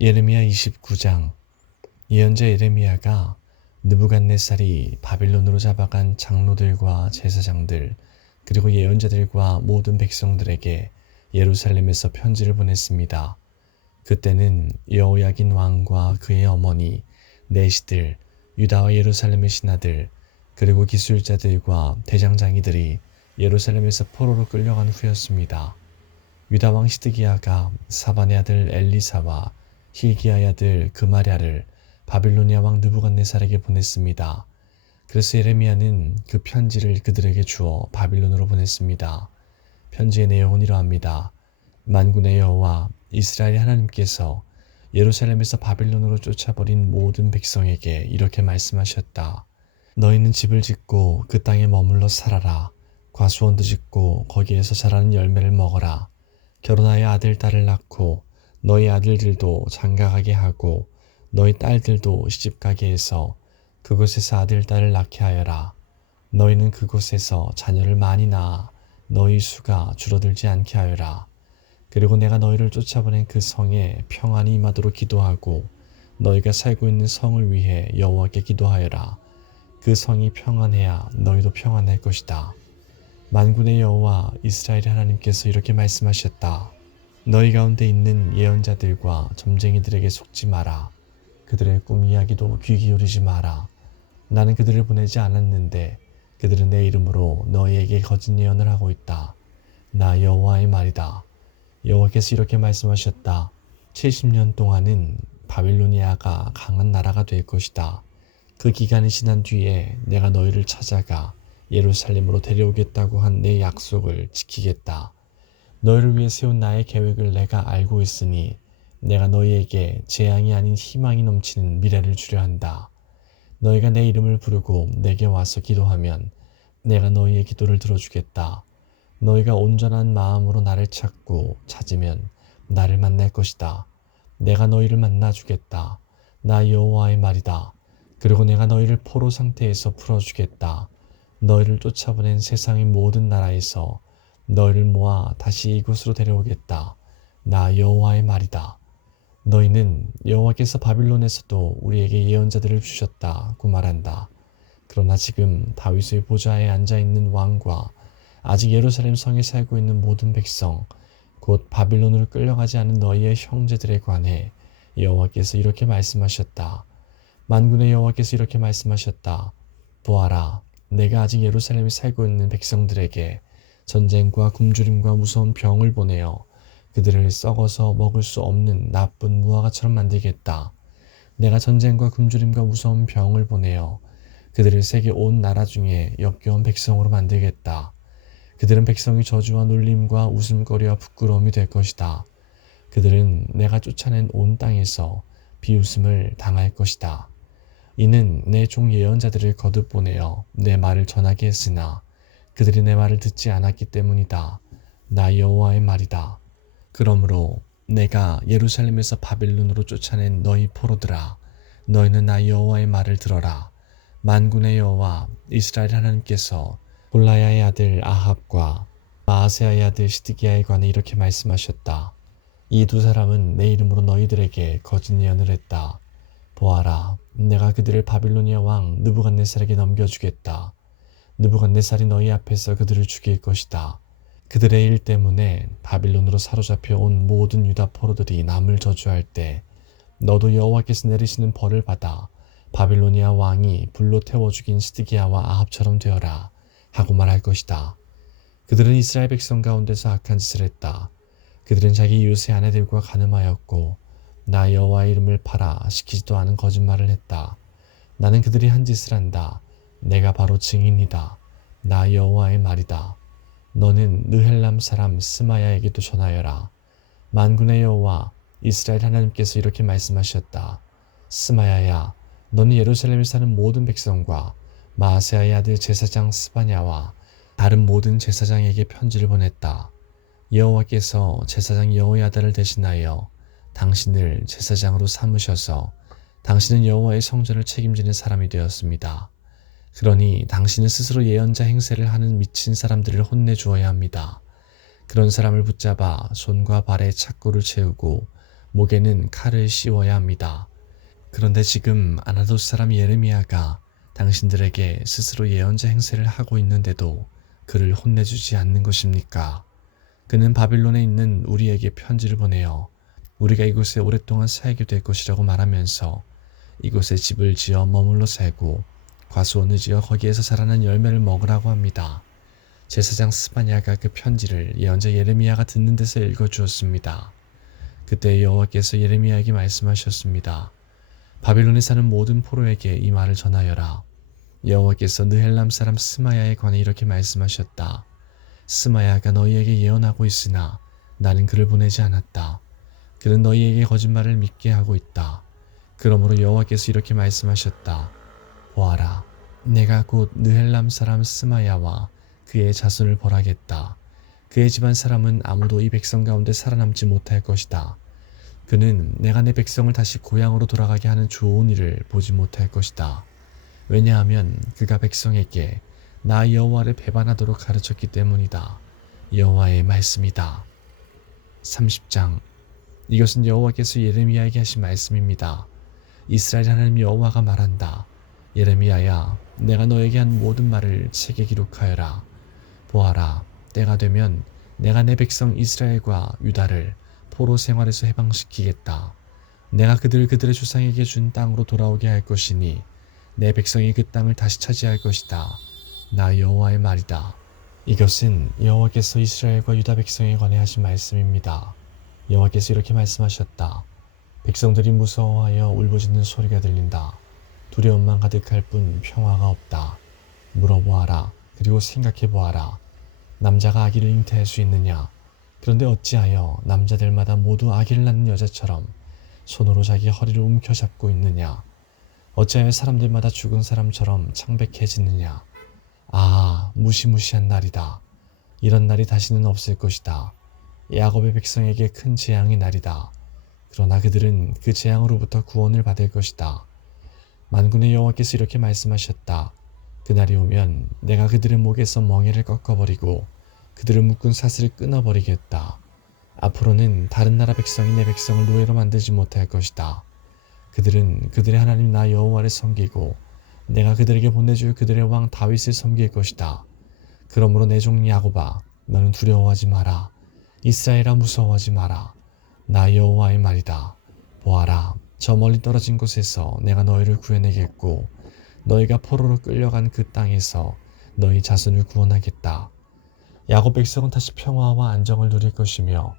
예레미야 29장. 예언자 예레미야가 느부갓네살이 바빌론으로 잡아간 장로들과 제사장들 그리고 예언자들과 모든 백성들에게 예루살렘에서 편지를 보냈습니다. 그때는 여호야긴 왕과 그의 어머니, 내시들, 유다와 예루살렘의 신하들, 그리고 기술자들과 대장장이들이 예루살렘에서 포로로 끌려간 후였습니다. 유다 왕 시드기야가 사반의 아들 엘리사와 힐기야의 아들 그마랴를 바빌로니아 왕 느부갓네살에게 보냈습니다. 그래서 예레미야는 그 편지를 그들에게 주어 바빌론으로 보냈습니다. 편지의 내용은 이러합니다. 만군의 여호와 이스라엘 하나님께서 예루살렘에서 바빌론으로 쫓아버린 모든 백성에게 이렇게 말씀하셨다. 너희는 집을 짓고 그 땅에 머물러 살아라. 과수원도 짓고 거기에서 자라는 열매를 먹어라. 결혼하여 아들, 딸을 낳고 너희 아들들도 장가가게 하고 너희 딸들도 시집가게 해서 그곳에서 아들, 딸을 낳게 하여라. 너희는 그곳에서 자녀를 많이 낳아 너희 수가 줄어들지 않게 하여라. 그리고 내가 너희를 쫓아보낸 그 성에 평안이 임하도록 기도하고 너희가 살고 있는 성을 위해 여호와께 기도하여라. 그 성이 평안해야 너희도 평안할 것이다. 만군의 여호와 이스라엘 하나님께서 이렇게 말씀하셨다. 너희 가운데 있는 예언자들과 점쟁이들에게 속지 마라. 그들의 꿈 이야기도 귀 기울이지 마라. 나는 그들을 보내지 않았는데 그들은 내 이름으로 너희에게 거짓 예언을 하고 있다. 나 여호와의 말이다. 여호와께서 이렇게 말씀하셨다. 70년 동안은 바빌로니아가 강한 나라가 될 것이다. 그 기간이 지난 뒤에 내가 너희를 찾아가 예루살렘으로 데려오겠다고 한 내 약속을 지키겠다. 너희를 위해 세운 나의 계획을 내가 알고 있으니 내가 너희에게 재앙이 아닌 희망이 넘치는 미래를 주려 한다. 너희가 내 이름을 부르고 내게 와서 기도하면 내가 너희의 기도를 들어주겠다. 너희가 온전한 마음으로 나를 찾으면 나를 만날 것이다. 내가 너희를 만나주겠다. 나 여호와의 말이다. 그리고 내가 너희를 포로 상태에서 풀어주겠다. 너희를 쫓아보낸 세상의 모든 나라에서 너희를 모아 다시 이곳으로 데려오겠다. 나 여호와의 말이다. 너희는 여호와께서 바빌론에서도 우리에게 예언자들을 주셨다고 말한다. 그러나 지금 다윗의 보좌에 앉아있는 왕과 아직 예루살렘 성에 살고 있는 모든 백성, 곧 바빌론으로 끌려가지 않은 너희의 형제들에 관해 여호와께서 이렇게 말씀하셨다. 만군의 여호와께서 이렇게 말씀하셨다. 보아라, 내가 아직 예루살렘에 살고 있는 백성들에게 전쟁과 굶주림과 무서운 병을 보내어 그들을 썩어서 먹을 수 없는 나쁜 무화과처럼 만들겠다. 내가 전쟁과 굶주림과 무서운 병을 보내어 그들을 세계 온 나라 중에 역겨운 백성으로 만들겠다. 그들은 백성의 저주와 놀림과 웃음거리와 부끄러움이 될 것이다. 그들은 내가 쫓아낸 온 땅에서 비웃음을 당할 것이다. 이는 내 종 예언자들을 거듭 보내어 내 말을 전하게 했으나 그들이 내 말을 듣지 않았기 때문이다. 나 여호와의 말이다. 그러므로 내가 예루살렘에서 바빌론으로 쫓아낸 너희 포로들아, 너희는 나 여호와의 말을 들어라. 만군의 여호와 이스라엘 하나님께서 골라야의 아들 아합과 마아세야의 아들 시드기야에 관해 이렇게 말씀하셨다. 이 두 사람은 내 이름으로 너희들에게 거짓 예언을 했다. 보아라, 내가 그들을 바빌로니아 왕 느부갓네살에게 넘겨주겠다. 느부갓네살이 너희 앞에서 그들을 죽일 것이다. 그들의 일 때문에 바빌론으로 사로잡혀 온 모든 유다 포로들이 남을 저주할 때 너도 여호와께서 내리시는 벌을 받아 바빌로니아 왕이 불로 태워 죽인 시드기야와 아합처럼 되어라 하고 말할 것이다. 그들은 이스라엘 백성 가운데서 악한 짓을 했다. 그들은 자기 이웃의 아내들과 간음하였고 나 여호와의 이름을 팔아 시키지도 않은 거짓말을 했다. 나는 그들이 한 짓을 한다. 내가 바로 증인이다. 나 여호와의 말이다. 너는 느헬람 사람 스마야에게도 전하여라. 만군의 여호와 이스라엘 하나님께서 이렇게 말씀하셨다. 스마야야, 너는 예루살렘에 사는 모든 백성과 마아세야의 아들 제사장 스바냐와 다른 모든 제사장에게 편지를 보냈다. 여호와께서 제사장 여호야다를 대신하여 당신을 제사장으로 삼으셔서 당신은 여호와의 성전을 책임지는 사람이 되었습니다. 그러니 당신은 스스로 예언자 행세를 하는 미친 사람들을 혼내주어야 합니다. 그런 사람을 붙잡아 손과 발에 착고를 채우고 목에는 칼을 씌워야 합니다. 그런데 지금 아나돗 사람 예레미야가 당신들에게 스스로 예언자 행세를 하고 있는데도 그를 혼내주지 않는 것입니까? 그는 바빌론에 있는 우리에게 편지를 보내어 우리가 이곳에 오랫동안 살게 될 것이라고 말하면서 이곳에 집을 지어 머물러 살고 과수원을 지어 거기에서 자라는 열매를 먹으라고 합니다. 제사장 스바냐가 그 편지를 예언자 예레미야가 듣는 데서 읽어주었습니다. 그때 여호와께서 예레미야에게 말씀하셨습니다. 바빌론에 사는 모든 포로에게 이 말을 전하여라. 여호와께서 느헬람 사람 스마야에 관해 이렇게 말씀하셨다. 스마야가 너희에게 예언하고 있으나 나는 그를 보내지 않았다. 그는 너희에게 거짓말을 믿게 하고 있다. 그러므로 여호와께서 이렇게 말씀하셨다. 보아라, 내가 곧 느헬람 사람 스마야와 그의 자손을 벌하겠다. 그의 집안 사람은 아무도 이 백성 가운데 살아남지 못할 것이다. 그는 내가 내 백성을 다시 고향으로 돌아가게 하는 좋은 일을 보지 못할 것이다. 왜냐하면 그가 백성에게 나 여호와를 배반하도록 가르쳤기 때문이다. 여호와의 말씀이다. 30장. 이것은 여호와께서 예레미야에게 하신 말씀입니다. 이스라엘 하나님 여호와가 말한다. 예레미야야, 내가 너에게 한 모든 말을 책에 기록하여라. 보아라, 때가 되면 내가 내 백성 이스라엘과 유다를 포로 생활에서 해방시키겠다. 내가 그들의 조상에게 준 땅으로 돌아오게 할 것이니 내 백성이 그 땅을 다시 차지할 것이다. 나 여호와의 말이다. 이것은 여호와께서 이스라엘과 유다 백성에 관해 하신 말씀입니다. 여호와께서 이렇게 말씀하셨다. 백성들이 무서워하여 울부짖는 소리가 들린다. 두려움만 가득할 뿐 평화가 없다. 물어보아라. 그리고 생각해보아라. 남자가 아기를 잉태할 수 있느냐? 그런데 어찌하여 남자들마다 모두 아기를 낳는 여자처럼 손으로 자기 허리를 움켜잡고 있느냐? 어찌하여 사람들마다 죽은 사람처럼 창백해지느냐? 아, 무시무시한 날이다. 이런 날이 다시는 없을 것이다. 야곱의 백성에게 큰 재앙의 날이다. 그러나 그들은 그 재앙으로부터 구원을 받을 것이다. 만군의 여호와께서 이렇게 말씀하셨다. 그날이 오면 내가 그들의 목에서 멍에를 꺾어버리고 그들을 묶은 사슬을 끊어버리겠다. 앞으로는 다른 나라 백성이 내 백성을 노예로 만들지 못할 것이다. 그들은 그들의 하나님 나 여호와를 섬기고 내가 그들에게 보내줄 그들의 왕 다윗을 섬길 것이다. 그러므로 내 종 야곱아, 너는 두려워하지 마라. 이스라엘아, 무서워하지 마라. 나 여호와의 말이다. 보아라, 저 멀리 떨어진 곳에서 내가 너희를 구해내겠고 너희가 포로로 끌려간 그 땅에서 너희 자손을 구원하겠다. 야곱 백성은 다시 평화와 안정을 누릴 것이며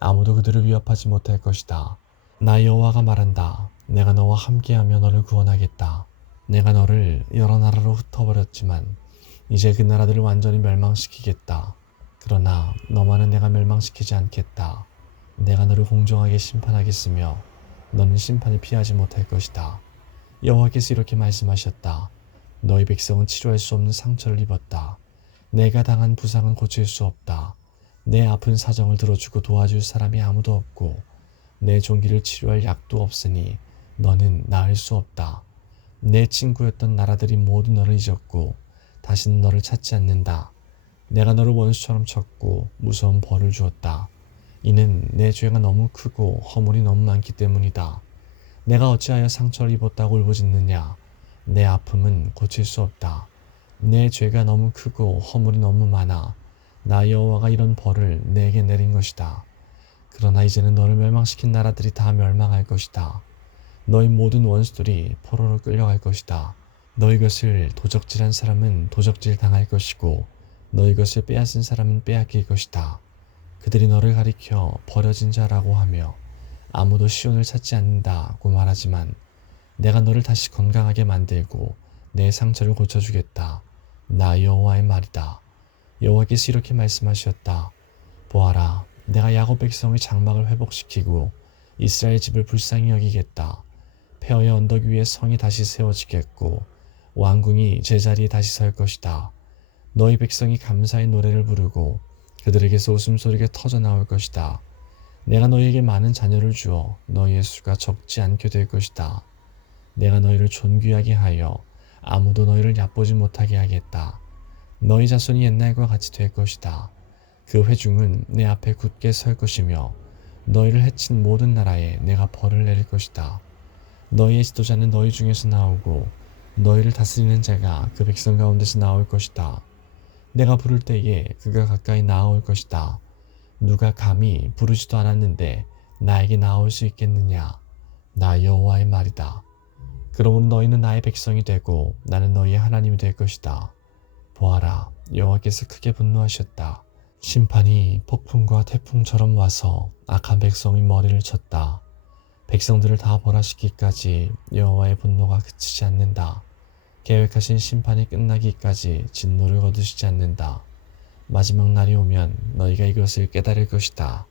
아무도 그들을 위협하지 못할 것이다. 나 여호와가 말한다. 내가 너와 함께하며 너를 구원하겠다. 내가 너를 여러 나라로 흩어버렸지만 이제 그 나라들을 완전히 멸망시키겠다. 그러나 너만은 내가 멸망시키지 않겠다. 내가 너를 공정하게 심판하겠으며 너는 심판을 피하지 못할 것이다. 여호와께서 이렇게 말씀하셨다. 너희 백성은 치료할 수 없는 상처를 입었다. 내가 당한 부상은 고칠 수 없다. 내 아픈 사정을 들어주고 도와줄 사람이 아무도 없고 내 종기를 치료할 약도 없으니 너는 나을 수 없다. 내 친구였던 나라들이 모두 너를 잊었고 다시는 너를 찾지 않는다. 내가 너를 원수처럼 쳤고 무서운 벌을 주었다. 이는 내 죄가 너무 크고 허물이 너무 많기 때문이다. 내가 어찌하여 상처를 입었다고 울부짖느냐? 내 아픔은 고칠 수 없다. 내 죄가 너무 크고 허물이 너무 많아. 나 여호와가 이런 벌을 내게 내린 것이다. 그러나 이제는 너를 멸망시킨 나라들이 다 멸망할 것이다. 너희 모든 원수들이 포로로 끌려갈 것이다. 너희 것을 도적질한 사람은 도적질 당할 것이고 너희 것을 빼앗은 사람은 빼앗길 것이다. 그들이 너를 가리켜 버려진 자라고 하며 아무도 시온을 찾지 않는다고 말하지만 내가 너를 다시 건강하게 만들고 내 상처를 고쳐주겠다. 나 여호와의 말이다. 여호와께서 이렇게 말씀하셨다. 보아라, 내가 야곱 백성의 장막을 회복시키고 이스라엘 집을 불쌍히 여기겠다. 폐허의 언덕 위에 성이 다시 세워지겠고 왕궁이 제자리에 다시 설 것이다. 너희 백성이 감사의 노래를 부르고 그들에게서 웃음소리가 터져 나올 것이다. 내가 너희에게 많은 자녀를 주어 너희의 수가 적지 않게 될 것이다. 내가 너희를 존귀하게 하여 아무도 너희를 얕보지 못하게 하겠다. 너희 자손이 옛날과 같이 될 것이다. 그 회중은 내 앞에 굳게 설 것이며 너희를 해친 모든 나라에 내가 벌을 내릴 것이다. 너희의 지도자는 너희 중에서 나오고 너희를 다스리는 자가 그 백성 가운데서 나올 것이다. 내가 부를 때에 그가 가까이 나아올 것이다. 누가 감히 부르지도 않았는데 나에게 나올 수 있겠느냐? 나 여호와의 말이다. 그러므로 너희는 나의 백성이 되고 나는 너희의 하나님이 될 것이다. 보아라, 여호와께서 크게 분노하셨다. 심판이 폭풍과 태풍처럼 와서 악한 백성의 머리를 쳤다. 백성들을 다 벌하시기까지 여호와의 분노가 그치지 않는다. 계획하신 심판이 끝나기까지 진노를 거두시지 않는다. 마지막 날이 오면 너희가 이것을 깨달을 것이다.